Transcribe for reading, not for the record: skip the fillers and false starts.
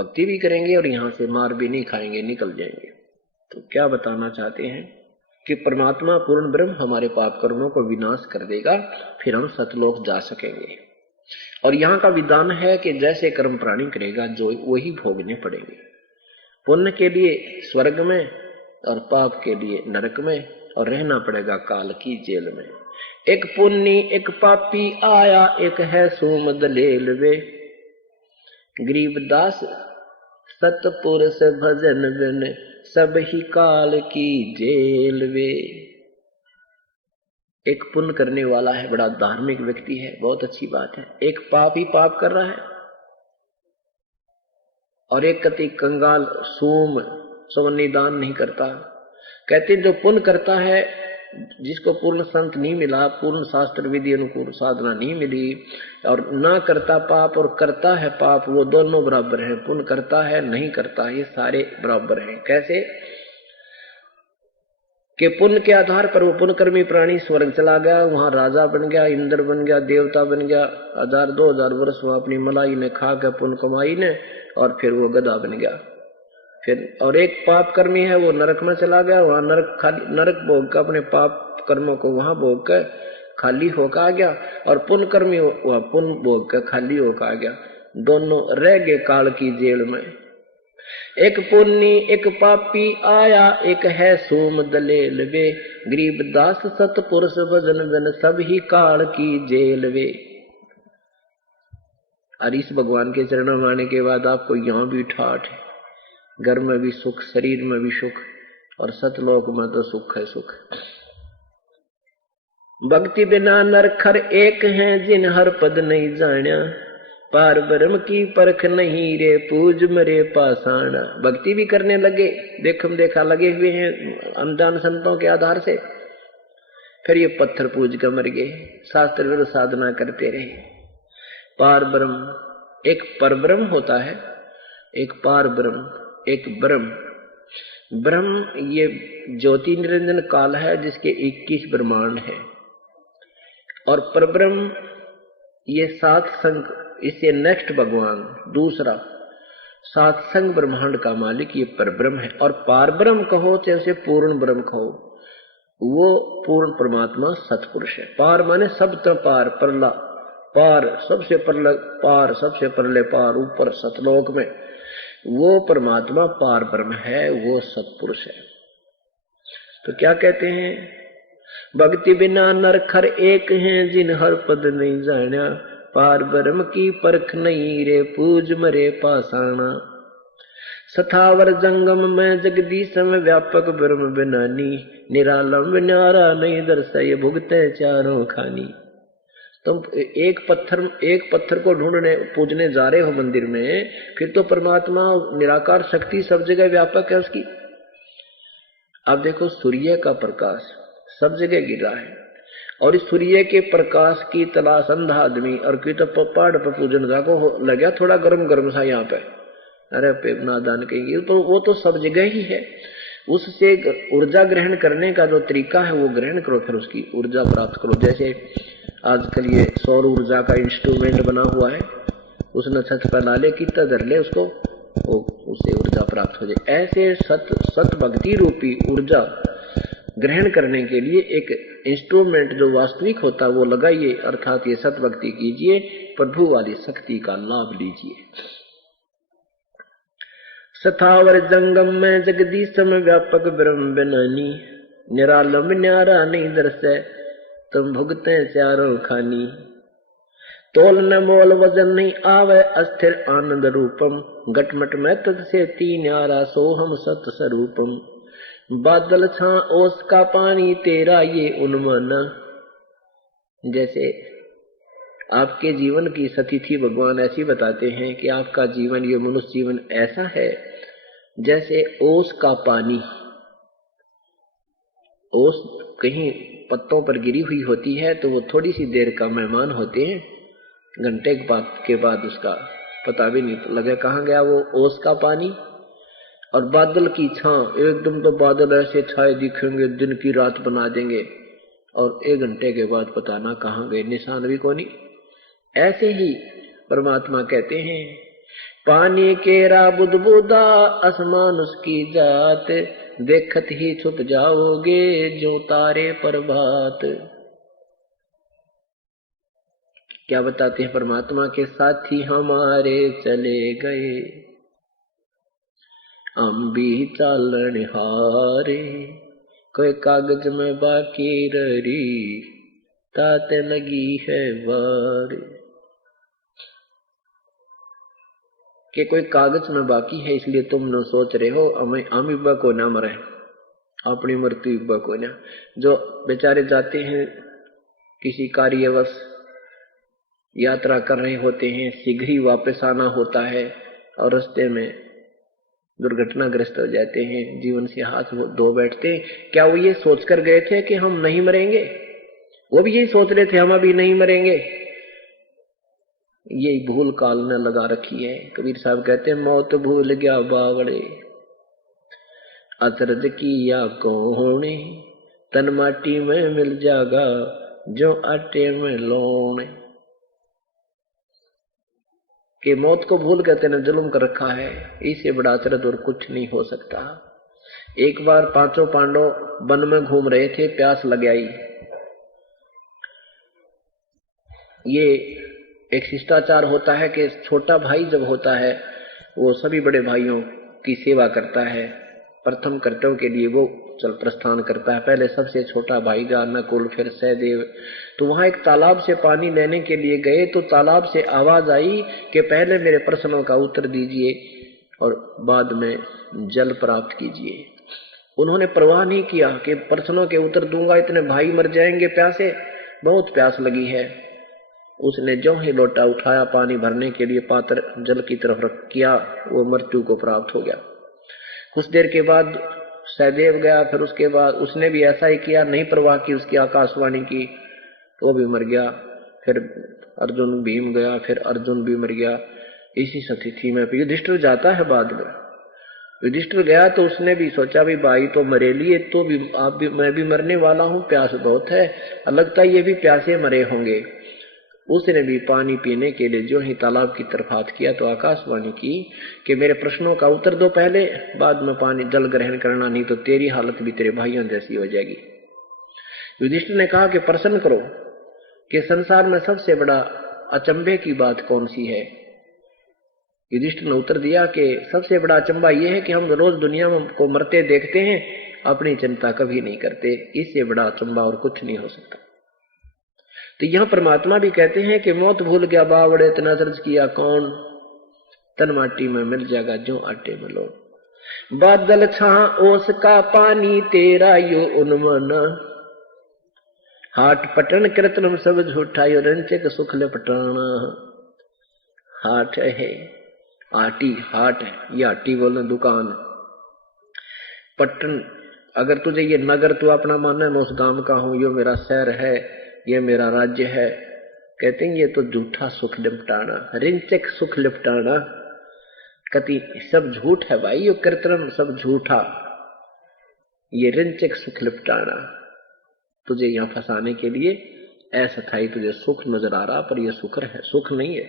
भक्ति भी करेंगे और यहाँ से मार भी नहीं खाएंगे, निकल जाएंगे। तो क्या बताना चाहते हैं कि परमात्मा पूर्ण ब्रह्म हमारे पाप कर्मों को विनाश कर देगा, फिर हम सतलोक जा सकेंगे। और यहाँ का विधान है कि जैसे कर्म प्राणी करेगा जो वही भोगने पड़ेंगे। पुण्य के लिए स्वर्ग में और पाप के लिए नरक में, और रहना पड़ेगा काल की जेल में। एक पुण्य एक पापी आया, एक है सोम दलेल वे, गरीबदास सतपुरुष भजन बिन, सब ही काल की जेल वे। एक पुण्य करने वाला है, बड़ा धार्मिक व्यक्ति है, बहुत अच्छी बात है। एक पाप ही पाप कर रहा है, और एक कति कंगाल सोम सवनी दान नहीं करता। कहते जो पुण्य करता है, जिसको पूर्ण संत नहीं मिला, पूर्ण शास्त्र विधि अनुकूल साधना नहीं मिली, और ना करता पाप और करता है पाप, वो दोनों बराबर हैं। पुण्य करता है नहीं करता, ये सारे बराबर हैं। कैसे कि पुण्य के आधार पर वो पुण्यकर्मी प्राणी स्वर्ग चला गया, वहां राजा बन गया, इंद्र बन गया, देवता बन गया, 1000-2000 वर्ष वहां अपनी मलाई ने खा के पुण्य कमाई ने, और फिर वो गधा बन गया। फिर और एक पाप कर्मी है, वो नरक में चला गया, वहां नरक भोग कर अपने पाप कर्मों को वहां भोग कर खाली होकर आ गया, और पुण्य कर्मी वहां पुण्य भोग कर खाली होकर आ गया। दोनों रह गए काल की जेल में। एक पुण्य एक पापी आया, एक है सोम दलेल वे, गरीबदास सतपुरुष भजन बिन, सब ही काल की जेल वे। और इस भगवान के चरणों में आने के बाद आपको यहाँ भी ठाठ है, घर में भी सुख, शरीर में भी सुख, और सतलोक में तो सुख है सुख। भक्ति बिना नरखर एक हैं, जिन हर पद नहीं जान्या, पार ब्रह्म की परख नहीं रे, पूज मरे पाषाणा। भक्ति भी करने लगे, देखम देखा लगे हुए हैं अनजान संतों के आधार से, फिर ये पत्थर पूज कर मर गए, शास्त्र विरुद्ध साधना करते रहे। पार ब्रह्म, एक परब्रह्म होता है, एक पार ब्रह्म, एक ब्रह्म। ब्रह्म ये ज्योति निरंजन काल है, जिसके 21 ब्रह्मांड है, और परब्रह्म ये 7 संग, इससे नेक्स्ट भगवान दूसरा 7 संग ब्रह्मांड का मालिक ये परब्रह्म है। और पार ब्रह्म कहो चाहे पूर्ण ब्रह्म कहो, वो पूर्ण परमात्मा सतपुरुष है। पार माने सब तो पार, परला पार, सबसे परला पार, सबसे परले पार, ऊपर सतलोक में वो परमात्मा पार ब्रह्म है, वो सतपुरुष है। तो क्या कहते हैं, भक्ति बिना नरखर एक हैं, जिन हर पद नहीं जान्या, पार ब्रह्म की परख नहीं रे, पूज मरे पाषाणा। सथावर जंगम में जगदीश में व्यापक ब्रह्म बिनानी, निरालंब न्यारा नहीं दर्शाए, भुगते चारों खानी। तुम एक पत्थर को ढूंढने पूजने जा रहे हो मंदिर में, फिर तो परमात्मा निराकार शक्ति सब जगह व्यापक है उसकी। अब देखो सूर्य का प्रकाश सब जगह गिर रहा है, और इस सूर्य के प्रकाश की तलाश अंधा आदमी, और की तो पहाड़ पर पूजन जाको लगा थोड़ा गर्म गर्म सा यहाँ पे, अरे पे नादान कहेंगे, तो वो तो सब जगह ही है। उससे ऊर्जा ग्रहण करने का जो तरीका है वो ग्रहण करो, फिर उसकी ऊर्जा प्राप्त करो। जैसे आजकल ये सौर ऊर्जा का इंस्ट्रूमेंट बना हुआ है, उसने छत पर डाले कितना धर ले उसको, उससे ऊर्जा प्राप्त हो जाए। ऐसे सत भक्ति रूपी ऊर्जा ग्रहण करने के लिए एक इंस्ट्रूमेंट जो वास्तविक होता है वो लगाइए, अर्थात ये सत भक्ति कीजिए, प्रभु वाली शक्ति का लाभ लीजिए। सथावर जंगम में जगदीश में व्यापक ब्रह्म बिनानी, निरालंब न्यारा नहीं दर्शे, तुम भुगते चारों खानी। तोल न मोल वजन नहीं आवे, अस्थिर आनंद रूपम, घटमट में तद से तीन न्यारा, सोहम सत स्वरूपम। बादल छा ओस का पानी, तेरा ये उन्माना। जैसे आपके जीवन की सतिथि भगवान ऐसी बताते हैं कि आपका जीवन, ये मनुष्य जीवन ऐसा है जैसे ओस का पानी। ओस कहीं पत्तों पर गिरी हुई होती है तो वो थोड़ी सी देर का मेहमान होते हैं, घंटे के बाद उसका पता भी नहीं लगे कहाँ गया वो ओस का पानी। और बादल की छां, एकदम तो बादल ऐसे छाए दिखेंगे, दिन की रात बना देंगे, और 1 घंटे के बाद पता ना कहाँ गए, निशान भी कोनी। ऐसे ही परमात्मा कहते हैं पानी केरा बुदबुदा आसमान उसकी जात, देखत ही छुप जाओगे जो तारे प्रभात। क्या बताते हैं परमात्मा के साथी हमारे चले गए, हम भी चालन हारे, कोई कागज में बाकी रही ताते लगी है वार। कि कोई कागज में बाकी है इसलिए तुम न सोच रहे हो हम इब्बा को ना मरे, अपनी मृत्यु इब्बा को ना। जो बेचारे जाते हैं किसी कार्यवश यात्रा कर रहे होते हैं, शीघ्र ही वापस आना होता है और रास्ते में दुर्घटनाग्रस्त हो जाते हैं, जीवन से हाथ धो बैठते हैं। क्या वो ये सोचकर गए थे कि हम नहीं मरेंगे? वो भी यही सोच रहे थे हम अभी नहीं मरेंगे। ये भूल काल ने लगा रखी है। कबीर साहब कहते हैं मौत भूल गया बावड़े, अचरज किया कौने, तन माटी में मिल जागा जो आटे में लौने। कि मौत को भूल के तेने जुल्म कर रखा है, इससे बड़ा अचरज और कुछ नहीं हो सकता। एक बार पांचों पांडव वन में घूम रहे थे, प्यास लग आई। ये एक शिष्टाचार होता है कि छोटा भाई जब होता है वो सभी बड़े भाइयों की सेवा करता है, प्रथम कर्तव्य के लिए वो चल प्रस्थान करता है। पहले सबसे छोटा भाई जा नकुल, फिर सहदेव। तो वहां एक तालाब से पानी लेने के लिए गए तो तालाब से आवाज आई कि पहले मेरे प्रश्नों का उत्तर दीजिए और बाद में जल प्राप्त कीजिए। उन्होंने परवाह नहीं किया कि प्रश्नों के उत्तर दूंगा इतने भाई मर जाएंगे प्यासे, बहुत प्यास लगी है। उसने जो ही लोटा उठाया पानी भरने के लिए पात्र जल की तरफ रख किया, वो मृत्यु को प्राप्त हो गया। कुछ देर के बाद सहदेव गया, फिर उसके बाद उसने भी ऐसा ही किया, नहीं परवाह की उसकी आकाशवाणी की, तो वो भी मर गया। फिर अर्जुन भीम गया, फिर अर्जुन भी मर गया। इसी स्थिति में युधिष्ठिर जाता है बाद में। युधिष्ठिर गया तो उसने भी सोचा भाई तो मरे लिए, तो भी आप भी मैं भी मरने वाला हूँ, प्यास बहुत है, लगता है ये भी प्यासे मरे होंगे। उसने भी पानी पीने के लिए जो ही तालाब की तरफ हाथ किया तो आकाशवाणी की कि मेरे प्रश्नों का उत्तर दो पहले, बाद में पानी जल ग्रहण करना, नहीं तो तेरी हालत भी तेरे भाइयों जैसी हो जाएगी। युधिष्ठिर ने कहा कि प्रश्न करो कि संसार में सबसे बड़ा अचंभे की बात कौन सी है। युधिष्ठिर ने उत्तर दिया कि सबसे बड़ा अचंभा यह है कि हम रोज दुनिया को मरते देखते हैं, अपनी चिंता कभी नहीं करते, इससे बड़ा अचंभा और कुछ नहीं हो सकता। तो यह परमात्मा भी कहते हैं कि मौत भूल गया बावड़े, इतना अर्ज किया कौन, तन माटी में मिल जाएगा जो आटे में लो। बादल छा ओस का पानी तेरा यो उन्मन, हाट पटन कृत्रिम सब झूठा यो रंचक सुख लपटाना। हाट है आटी, हाट है ये आटी बोलना दुकान। पटन अगर तुझे ये नगर तू अपना मानना है, मैं उस गांव का हूं, यो मेरा शहर है, ये मेरा राज्य है, कहते हैं ये तो झूठा सुख लिपटाना, रिंचक सुख लिपटाना, कति सब झूठ है भाई, ये कृत्रिम सब झूठा, ये रिंचक सुख लिपटाना। तुझे यहां फंसाने के लिए ऐसा था, तुझे सुख नजर आ रहा पर ये सुख है, सुख नहीं है।